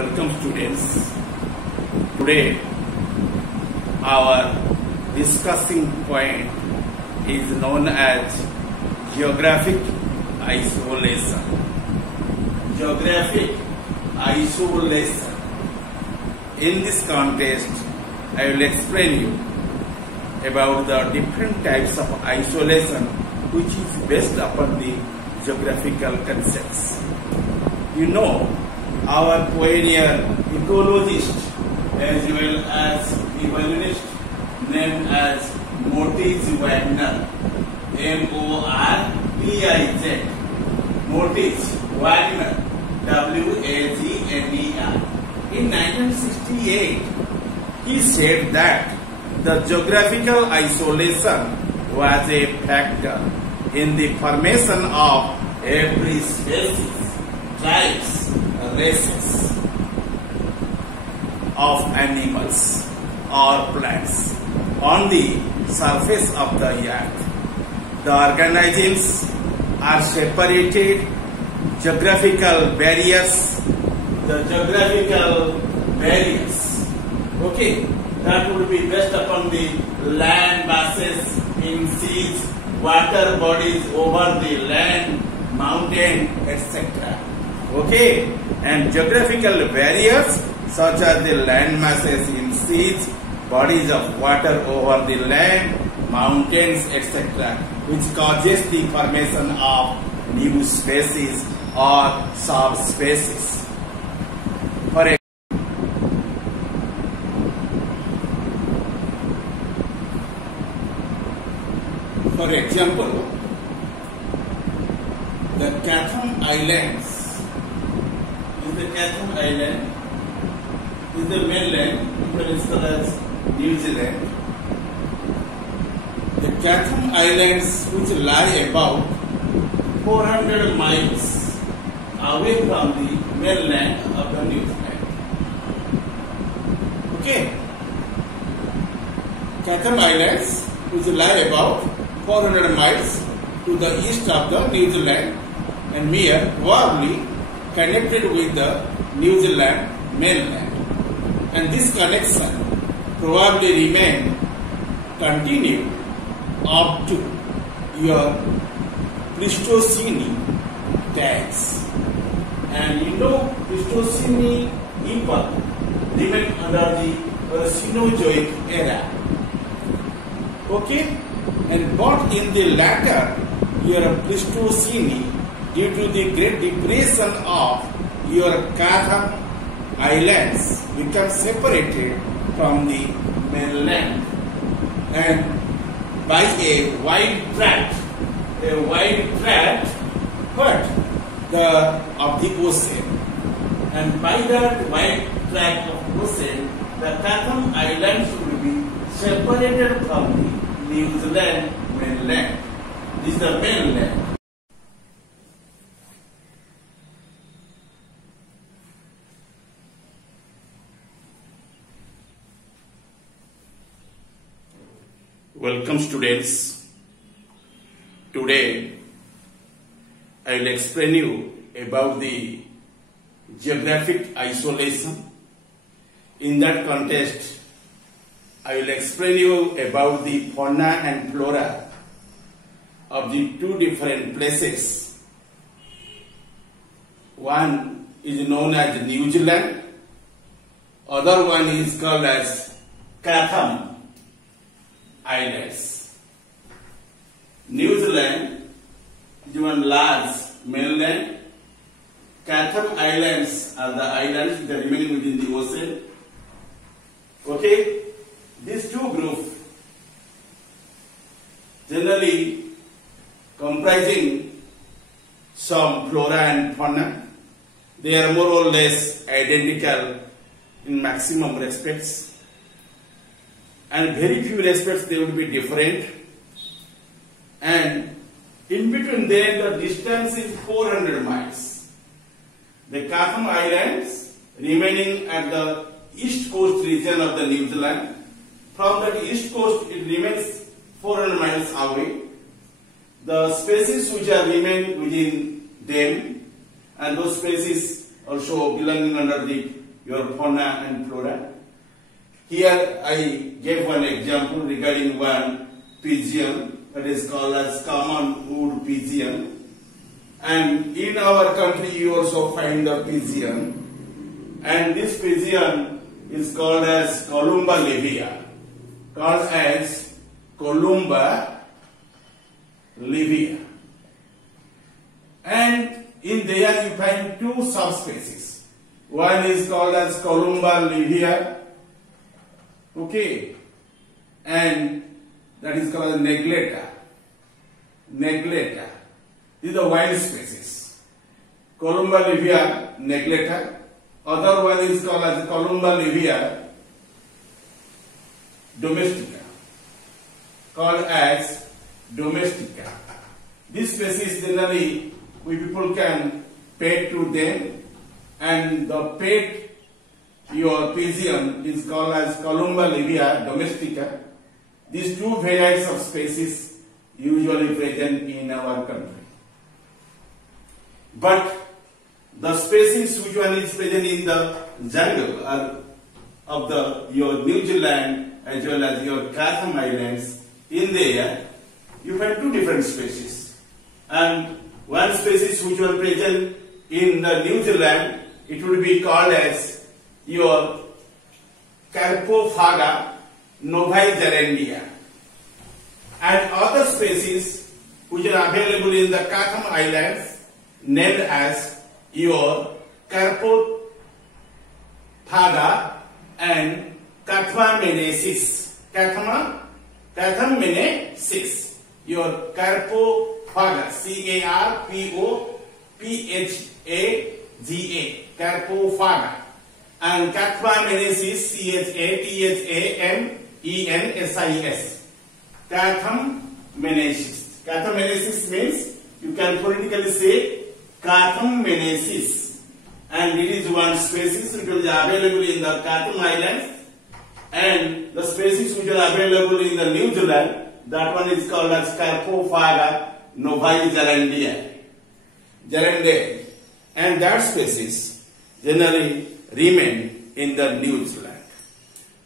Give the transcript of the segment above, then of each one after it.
Welcome students. Today our discussing point is known as geographic isolation. Geographic isolation. In this context, I will explain you about the different types of isolation which is based upon the geographical concepts. You know, our pioneer ecologist as well as evolutionist named as Moritz Wagner, M-O-R-T-I-Z, Moritz Wagner, W-A-G-N-E-R. In 1968, he said that the geographical isolation was a factor in the formation of every species, tribes, races of animals or plants on the surface of the earth. The organisms are separated, geographical barriers, okay, that would be based upon the land masses in seas, water bodies over the land, mountain, etc. Okay, and geographical barriers such as the land masses in seas, bodies of water over the land, mountains, etc., which causes the formation of new species or subspecies. For example, the Chatham Islands is the mainland, peninsula as New Zealand. The Chatham Islands, which lie about 400 miles away from the mainland of the New Zealand. Okay, Chatham Islands, which lie about 400 miles to the east of the New Zealand and mere probably connected with the New Zealand mainland, and this connection probably remained continued up to your Pleistocene times. And you know, Pleistocene epoch remained under the Cenozoic era. Okay, and but in the latter your Pleistocene, due to the Great Depression of your Chatham Islands become separated from the mainland and by a wide tract of the ocean, and by that wide tract of ocean, the Chatham Islands will be separated from the New Zealand mainland. This is the mainland. Welcome students. Today I will explain you about the geographic isolation. In that context, I will explain you about the fauna and flora of the two different places. One is known as New Zealand, other one is called as Chatham Islands. New Zealand is one large mainland. Chatham Islands are the islands that remain within the ocean. Okay, these two groups generally comprising some flora and fauna. They are more or less identical in maximum respects, and very few respects they will be different, and in between them the distance is 400 miles. The Chatham Islands remaining at the east coast region of the New Zealand. From that east coast it remains 400 miles away. The species which are remain within them, and those species also belonging under the your fauna and flora. Here I gave one example regarding one pigeon that is called as common wood pigeon. And in our country you also find the pigeon, and this pigeon is called as Columba livia. Called as Columba livia. And in there you find two subspecies. One is called as Columba livia, okay, and that is called as Negletta. Negletta. These are wild species. Columba livia, Negletta. Other one is called as Columba livia domestica. Called as domestica. This species generally we people can pet to them, and the pet your pigeon is called as Columba livia domestica. These two varieties of species usually present in our country. But the species which one is present in the jungle of your New Zealand as well as your Chatham Islands, in there you find two different species. And one species which was present in the New Zealand, it would be called as your Carpophaga novaezelandia. And other species which are available in the Chatham Islands named as your Carpophaga and Cathamaensis. Cathamaensis. Your Carpophaga, Carpophaga, Carpophaga, and Cathamaensis, Chathamensis. Cathamaensis. Cathamaensis means you can phonetically say Cathamaensis, and it is one species which is available in the Chatham Islands, and the species which are available in the New Zealand, that one is called as Carpophaga novaezelandia. And that species generally remain in the New Zealand.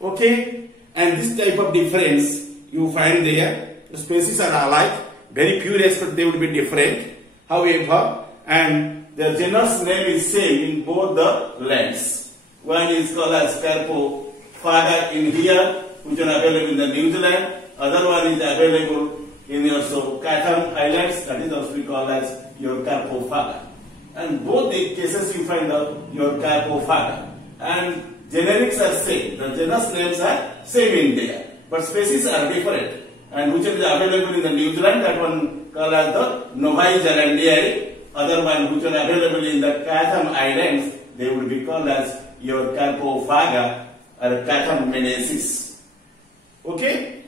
Okay, and this type of difference you find there. The species are alike, very few respect they would be different. However, and the genus name is same in both the lands. One is called as Carpophaga in here, which are available in the New Zealand. Other one is available in also Chatham Islands, that is also called as your Carpophaga. And both the cases you find out your Carpophaga. And generics are same. The genus names are same in there, but species are different. And which is available in the New Zealand, that one called as the Novaezelandiae. Other one which are available in the Chatham Islands, they would be called as your Carpophaga or Cathamaensis. Okay?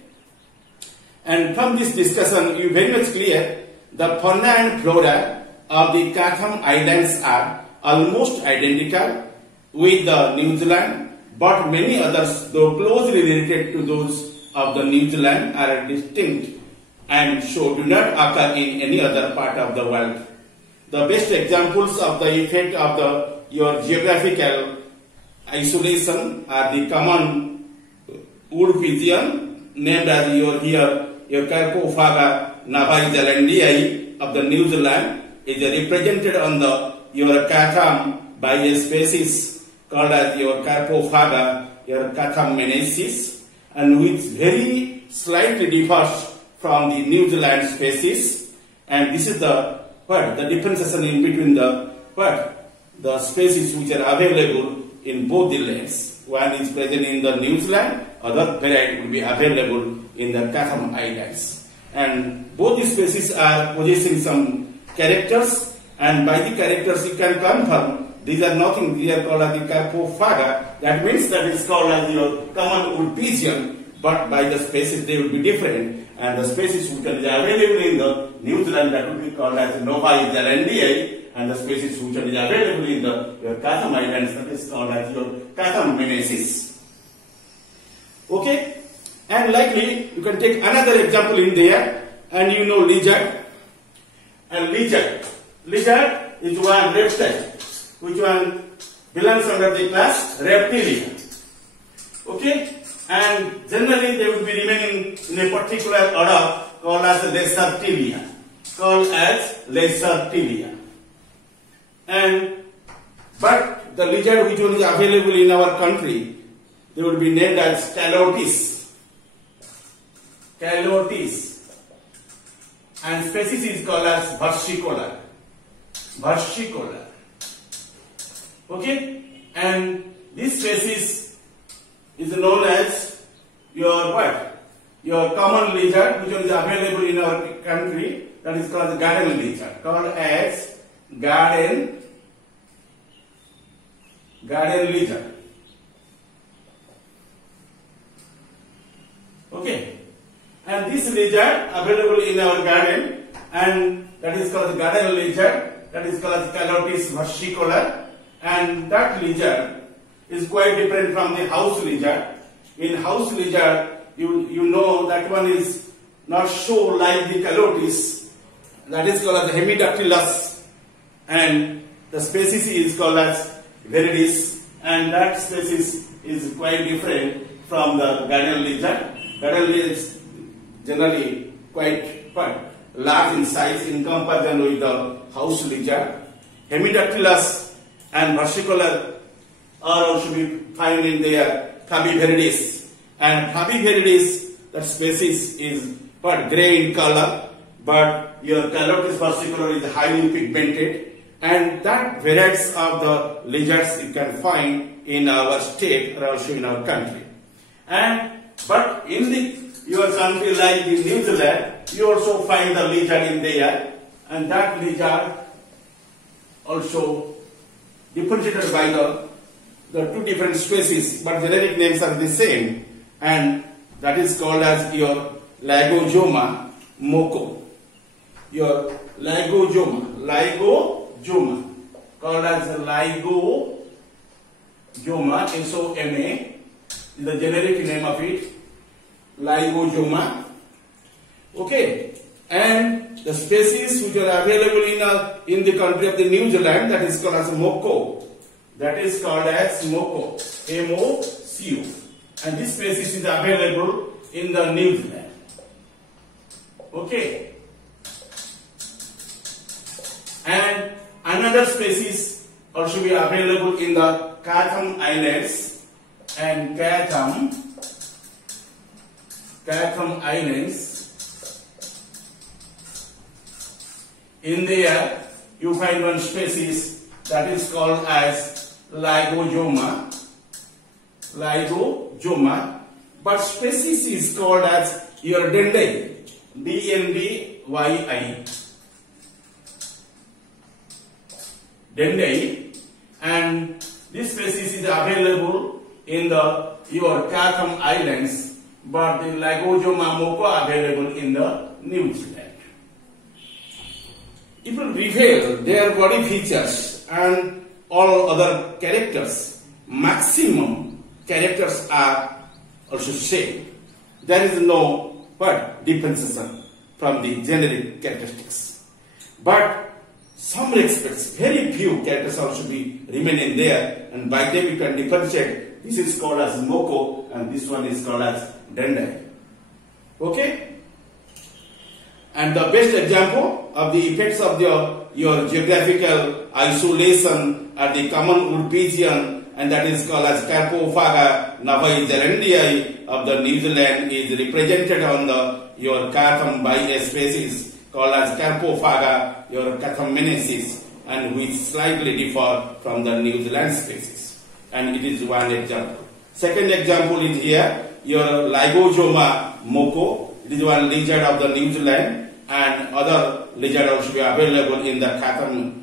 And from this discussion, you very much clear the fauna and flora of the Chatham Islands are almost identical with the New Zealand, but many others, though closely related to those of the New Zealand, are distinct and so do not occur in any other part of the world. The best examples of the effect of your geographical isolation are the common wood pigeon named as your Carpophaga novaezelandiae of the New Zealand is represented on your Chatham by a species called as your Carpophaga, your Cathamaensis, and which very slightly differs from the New Zealand species. And this is the differentiation in between the species which are available in both the lands. One is present in the New Zealand, other variety will be available in the Chatham Islands. And both the species are possessing some characters, and by the characters you can confirm these are nothing, these are called as the Carpophaga. That means that is called as your common wood pigeon, but by the species they will be different. And the species which are available in the New Zealand, that will be called as Novaezelandiae, and the species which are available in your Chatham Islands, that is called as your Cathamaensis. Okay? And likely you can take another example in there, and you know lizard. And lizard is one reptile which one belongs under the class Reptilia. Okay, and generally they would be remaining in a particular order called as Lacertilia. And but the lizard which was available in our country, they would be named as Calotes. And species is called as Versicolor. Okay, and this species is known as your what? Your common lizard, which is available in our country, that is called the garden lizard, called as garden lizard. Okay, and this lizard available in our garden, and that is called the garden lizard, that is called Calotes versicolor, and that lizard is quite different from the house lizard. In house lizard, you know that one is not so like the Calotes, that is called as Hemidactylus, and the species is called as Viridis, and that species is quite different from the garden lizard. Garden lizard is generally quite large in size in comparison with the house lizard. Hemidactylus and versicolor are also be found in their Fabiviridis, and Fabiviridis, that species is grey in color, but your Calotes versicolor is highly pigmented, and that varieties of the lizards you can find in our state or also in our country. And but in your country like the New Zealand, you also find the lizard in there, and that lizard also differentiated by the two different species, but generic names are the same, and that is called as your Lygojoma moco. Your Lygojoma, called as Lygojoma, S-O-M-A, is the generic name of it, Lygojoma. Okay, and the species which are available in the country of the New Zealand, that is called as Moco. M-O-C-O, and this species is available in the New Zealand. Okay, and another species also be available in the Chatham Islands, and Chatham Islands. In there you find one species that is called as Lygojoma, but species is called as your Dendyi, D-N-D-Y-I, Dendyi, and this species is available in your Chatham Islands, but the Lygojoma moco available in the New Zealand. It will reveal their body features and all other characters. Maximum characters are also same. There is no differentiation from the generic characteristics. But some respects, very few characters also remain in there, and by them you can differentiate. This is called as moco, and this one is called as Dendyi. Okay? And the best example of the effects of your geographical isolation are the common wood pigeon, and that is called as Carpophaga navaezelandii of the New Zealand, is represented on your Chatham by a species called as Carpophaga, your Cathammensis, and which slightly differ from the New Zealand species. And it is one example. Second example is here, your Lygojoma moco. It is one lizard of the New Zealand, and other lizard also be available in the Chatham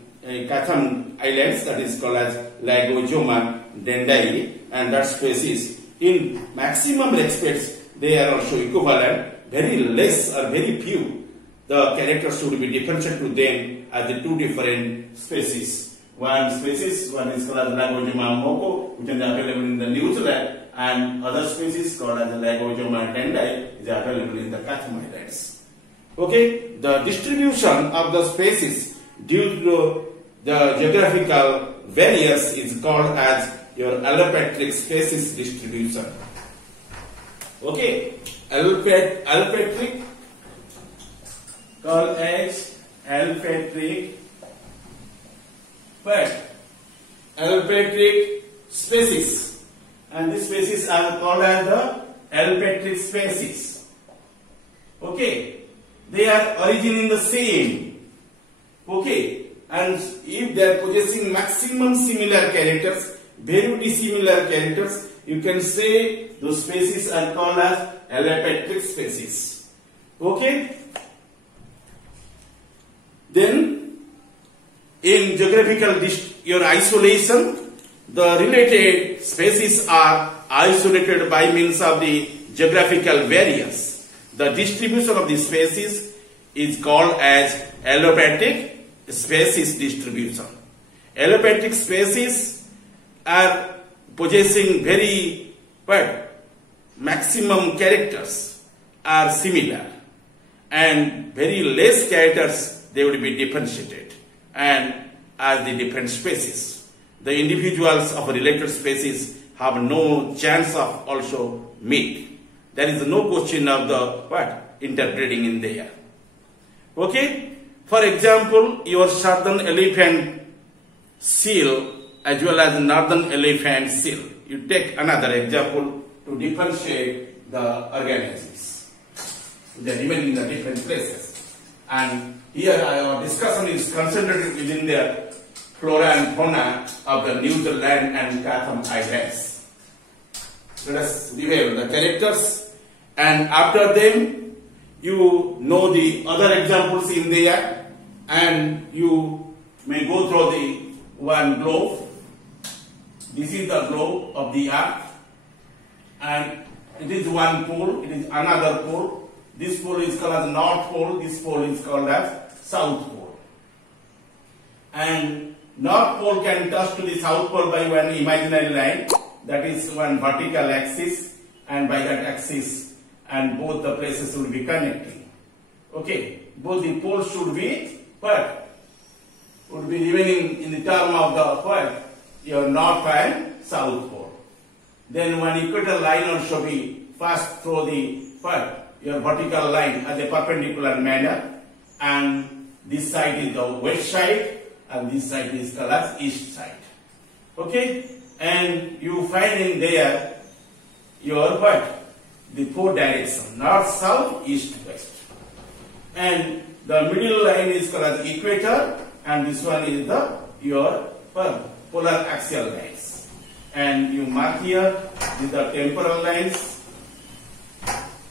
Islands, that is called as Lygojoma dendyi, and that species in maximum respects they are also equivalent. Very less or very few the characters should be differentiated to them as the two different species. One is called as Lygojoma moco, which is available in the New Zealand, and other species called as Lygojoma dendyi is available in the Chatham Islands. Okay, the distribution of the species due to the geographical variance is called as your allopatric species distribution. Okay, allopatric called as allopatric, but allopatric species, and these species are called as the allopatric species. Okay, they are origin in the same. Okay, and if they are possessing maximum similar characters, very dissimilar characters, you can say those species are called as allopatric species. Okay. Then, in geographical your isolation, the related species are isolated by means of the geographical variance. The distribution of the species is called as allopatric species distribution. Allopatric species are possessing very maximum characters are similar, and very less characters they would be differentiated, and as the different species, the individuals of a related species have no chance of also meet. There is no question of the interbreeding in there. Okay, for example, your southern elephant seal as well as northern elephant seal. You take another example to differentiate the organisms. They remain in the different places, and here our discussion is concentrated within the flora and fauna of the New Zealand and Chatham Islands. Let us review the characters, and after them you know the other examples in there, and you may go through the one globe. This is the globe of the earth, and it is one pole, it is another pole. This pole is called as North Pole, this pole is called as South Pole. And North Pole can touch to the South Pole by one imaginary line, that is one vertical axis, and by that axis, and both the places will be connecting. Okay, both the poles should be would be remaining in the term of the your North and South Pole. Then one equator line also be passed through the your vertical line as a perpendicular manner, and this side is the west side and this side is called as east side. Okay, and you find in there your the four directions: north, south, east, west, and the middle line is called as equator, and this one is the your polar axial lines, and you mark here with the temporal lines.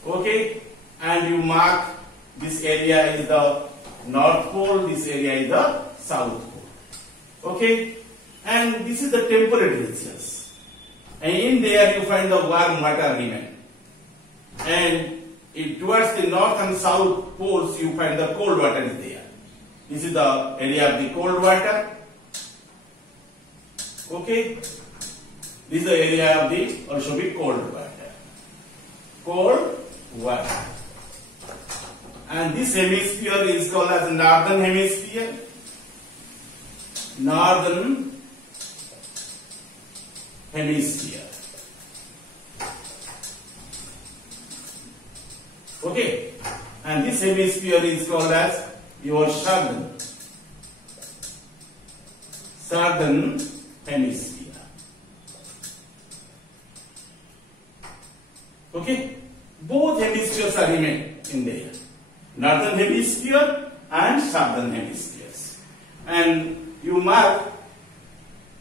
Okay, and you mark this area is the North Pole, this area is the South Pole. Okay, and this is the temperate regions, and in there you find the warm water remain, and towards the north and south poles you find the cold water is there. This is the area of the cold water. Okay, this is the area of the also be cold water. Cold water. And this hemisphere is called as northern hemisphere. Northern hemisphere. Okay, and this hemisphere is called as your southern hemisphere. Okay, both hemispheres are remain in there, northern hemisphere and southern hemispheres, and you mark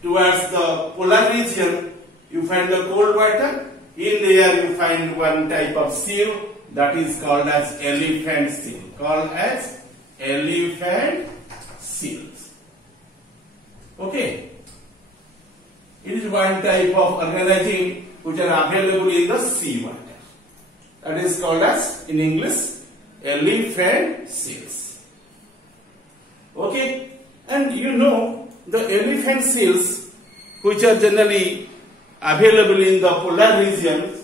towards the polar region you find the cold water. In there you find one type of seal that is called as elephant seal, seals. Okay, it is one type of organism which are available in the sea water. That is called as, in English, elephant seals. Okay, and you know the elephant seals which are generally available in the polar regions,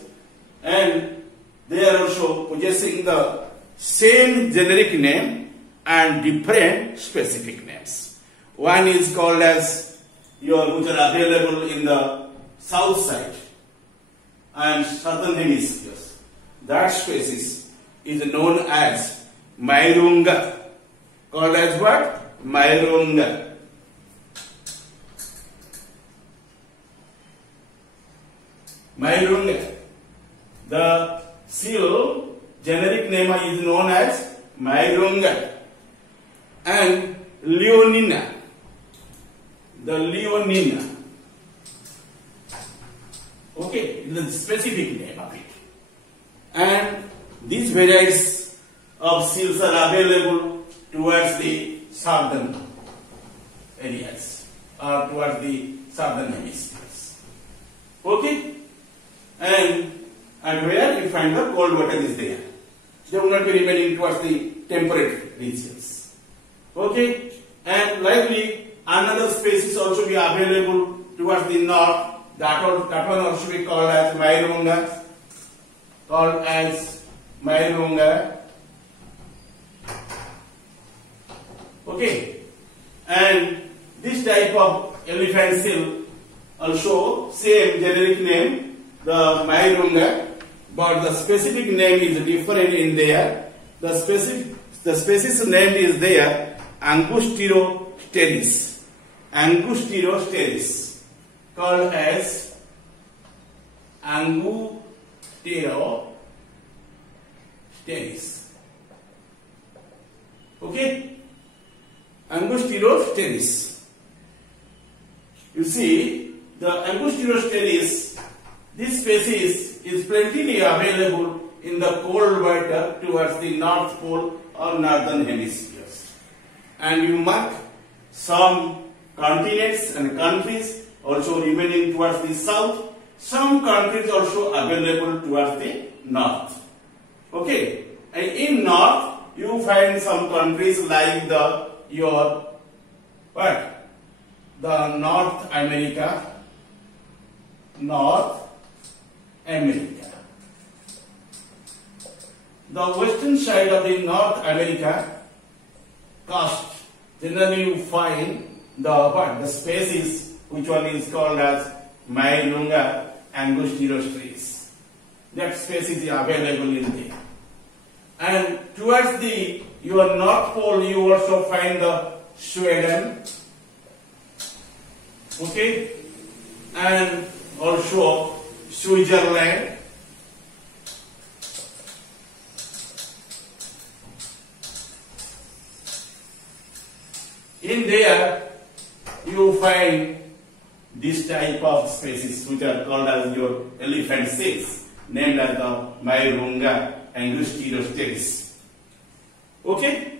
and they are also possessing the same generic name and different specific names. One is called as which are available in the south side and southern hemispheres. That species is known as Myronga. Called as what? Myronga. Myronga. The seal generic name is known as Myronga. And Leonina. The Leonina. Okay, it is a specific name of it. And these varieties of seals are available towards the southern areas or towards the southern hemispheres. Okay? And where you find the cold water is there. They will not be remaining towards the temperate regions. Okay? And likely another species also be available towards the north. That one also be called as Myronga. Called as Myronga. Okay? And this type of elephant seal also same generic name, the Myronga, but the specific name is different in there. The species name is there Angustirosteris. Angustirosteris. Called as Angustirosteris. Okay? Angustirosteris. You see, the Angustirosteris, this species is plentifully available in the cold water towards the North Pole or Northern Hemispheres. And you mark some continents and countries also remaining towards the south, some countries also available towards the north. Okay, and in north you find some countries like the North America. The western side of the North America coast, generally you find the species which one is called as Myronga angustirosteris. That species is available in there. And towards your North Pole you also find the Sweden. Okay, and also Switzerland. In there you find this type of species which are called as your elephant seals, named as the Myronga angustirosteris. Okay,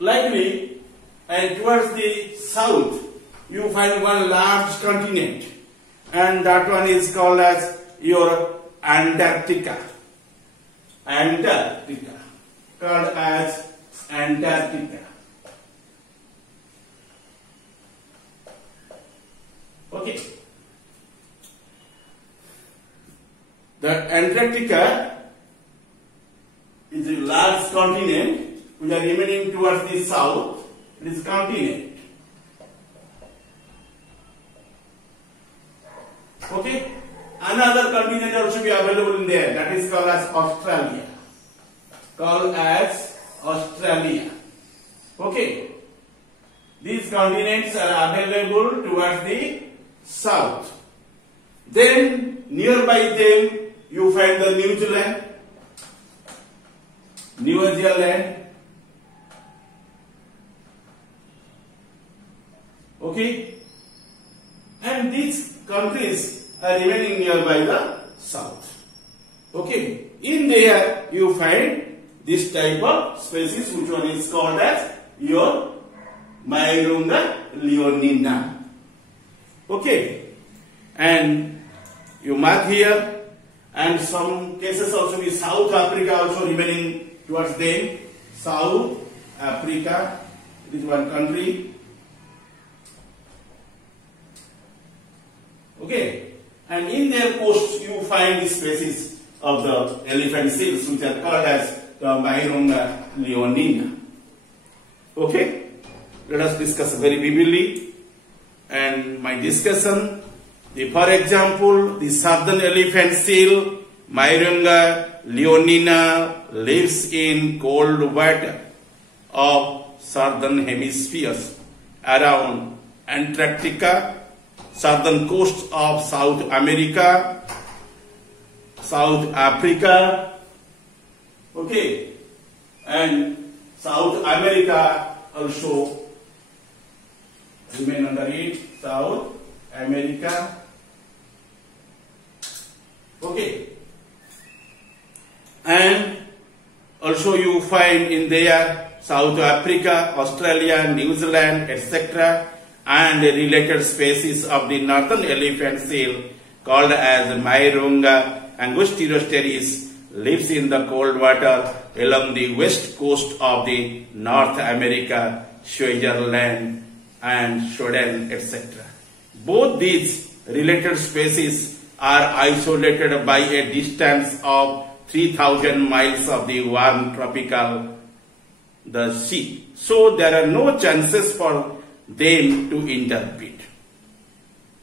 likely, and towards the south you find one large continent, and that one is called as your Antarctica. Antarctica, called as Antarctica. Okay. The Antarctica is a large continent which are remaining towards the south. It is continent. Okay. Another continent also be available in there. That is called as Australia. Called as Australia. Okay. These continents are available towards the south. Then nearby them you find the New Zealand, New Zealand. Okay, and these countries are remaining nearby the south. Okay, in there you find this type of species, which one is called as your Myronga leonina. Okay, and you mark here, and some cases also be South Africa also remaining towards them. South Africa, it is one country. Okay, and in their coasts you find the species of the elephant seals, which are called as the Myronga leonina. Okay, let us discuss very vividly. And my discussion, for example, the southern elephant seal, Myronga leonina, lives in cold water of southern hemispheres around Antarctica, southern coast of South America, South Africa, okay, and South America also remain under it, South America, okay, and also you find in there South Africa, Australia, New Zealand, etc., and related species of the northern elephant seal called as Myronga angustirosteris lives in the cold water along the west coast of the North America, Switzerland and Sweden, etc. Both these related species are isolated by a distance of 3,000 miles of the warm tropical the sea. So there are no chances for them to interbreed.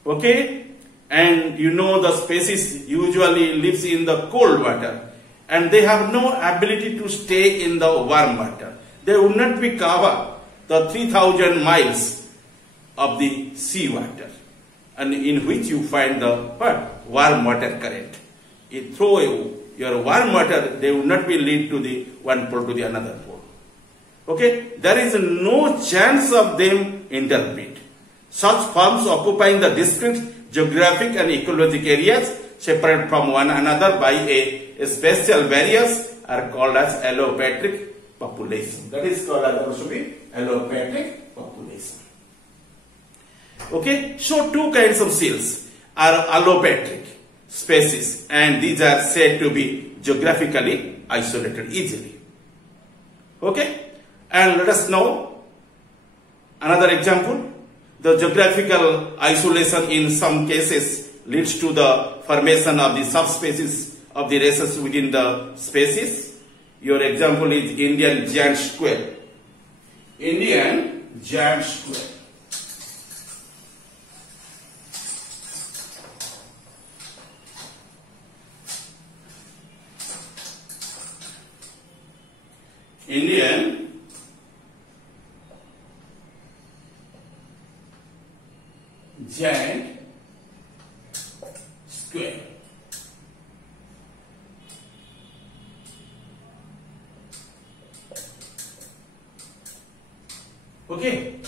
Okay? And you know the species usually lives in the cold water and they have no ability to stay in the warm water. They would not be cover the 3,000 miles of the sea water, and in which you find the warm water current. It throw your warm water, they would not be lead to the one pole to the another pole. Okay, there is no chance of them interbreed. Such forms occupying the discrete geographic and ecologic areas separate from one another by a spatial barriers are called as allopatric population. That is called as also be allopatric population. Okay, so two kinds of seals are allopatric species, and these are said to be geographically isolated easily. Okay, and let us know another example. The geographical isolation in some cases leads to the formation of the subspecies of the races within the species. Your example is Indian giant squirrel. Indian giant squirrel. Indian giant squirrel. Okay,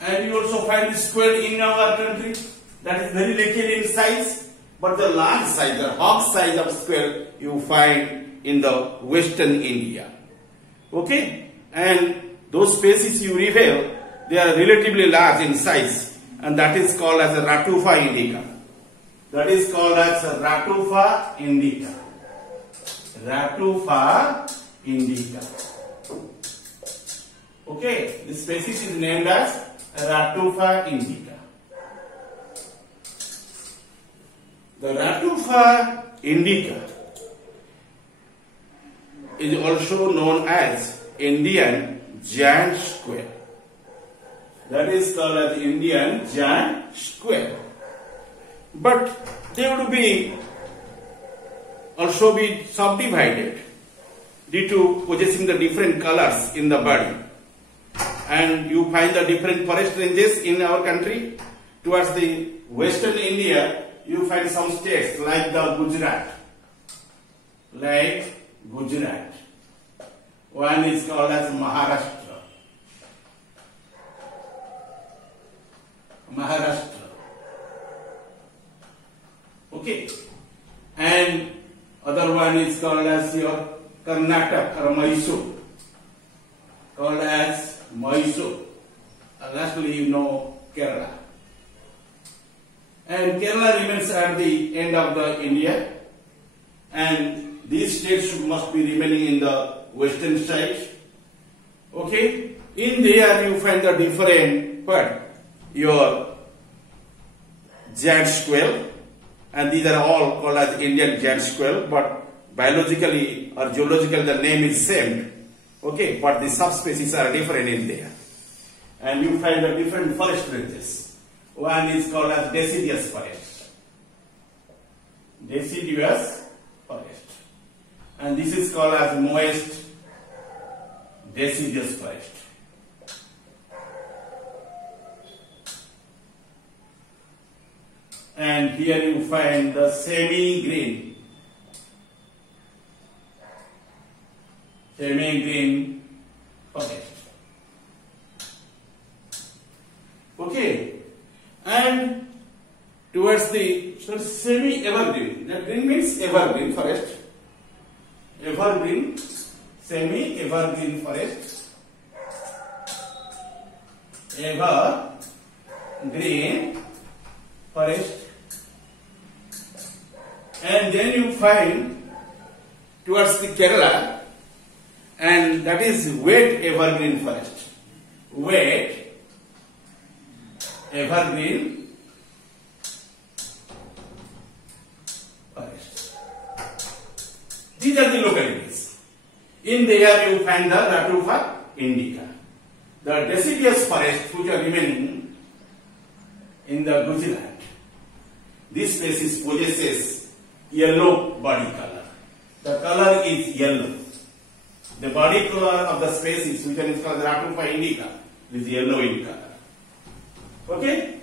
and you also find the squirrel in our country that is very little in size, but the large size, the hog size of squirrel you find in the western India. Okay, and those species you reveal, they are relatively large in size, and that is called as a Ratuffa indica. That is called as a Ratuffa indica. Ratuffa indica. Okay, this species is named as Ratuffa indica. The Ratuffa indica is also known as Indian giant squirrel. That is called as Indian giant squirrel. But they would be also be subdivided due to possessing the different colors in the body. And you find the different forest ranges in our country. Towards the western India, you find some states like the Gujarat. Like Gujarat. One is called as Maharashtra. Maharashtra. Okay. And other one is called as your Karnataka or Mysore. Called as Mysore. Lastly, you know Kerala. And Kerala remains at the end of the India. And these states must be remaining in the western side. Okay. In there you find the different part. Your giant squirrel. And these are all called as Indian giant squirrel. But biologically or geologically the name is same. Okay. But the subspecies are different in there. and you find the different forest ranges. One is called as deciduous forest. Deciduous forest. And this is called as moist deciduous forest. And here you find the semi-green forest. Okay, and towards the semi-evergreen. That green means evergreen forest. Evergreen, semi-evergreen forest. Evergreen forest. And then you find towards the Kerala, and that is wet evergreen forest. Wet evergreen forest. These are the localities. In there you find the Ratuffa indica. The deciduous forest which are remaining in the Gujarat. This species possesses yellow body color. The color is yellow. The body color of the species which is called Ratuffa indica is yellow in color. Okay?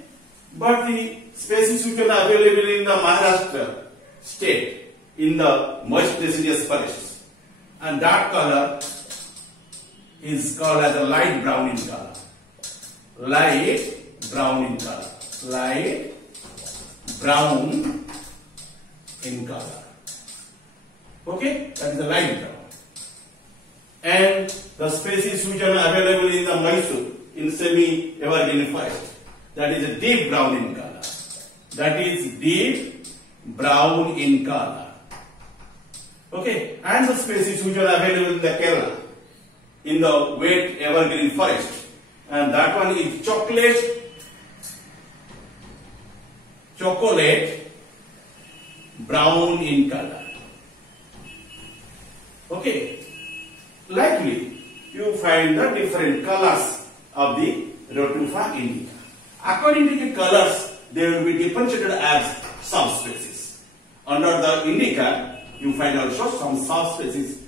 But the species which are available in the Maharashtra state in the moist deciduous forests, and that color is called as a light brown in color. Light brown in color. Light brown in color. Okay? That is the light brown. And the species which are available in the Mysore in semi-evergreen forest, that is a deep brown in color. That is deep brown in color. Okay? And the species which are available in the Kerala in the wet evergreen forest, and that one is chocolate brown in color. Okay? Likely you find the different colors of the Ratuffa indica. According to the colors, they will be differentiated as subspecies. Under the indica, you find also some subspecies.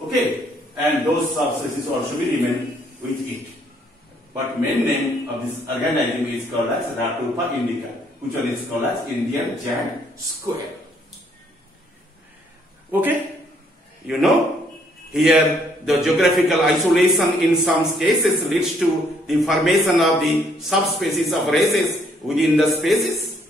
Okay? And those subspecies also will remain with it. But main name of this organism is called as Ratuffa indica, which one is called as Indian giant square. Okay? You know, here the geographical isolation in some cases leads to the formation of the subspecies of races within the species.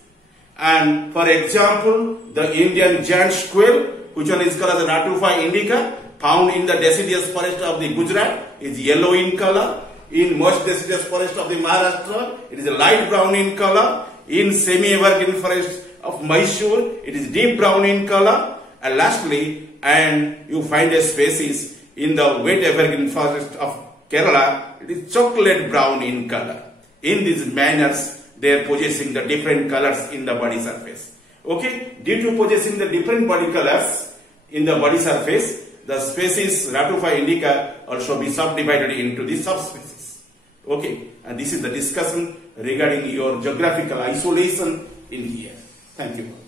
And for example, the Indian giant squirrel, which one is called as Ratuffa indica, found in the deciduous forest of the Gujarat, is yellow in color. In moist deciduous forest of the Maharashtra, it is a light brown in color. In semi-evergreen forest of Mysore, it is deep brown in color. And lastly, and you find a species in the wet evergreen forest of Kerala, it is chocolate brown in color. In these manners, they are possessing the different colors in the body surface. Okay? Due to possessing the different body colors in the body surface, the species Ratuffa indica also be subdivided into the subspecies. Okay? And this is the discussion regarding your geographical isolation in here. Thank you.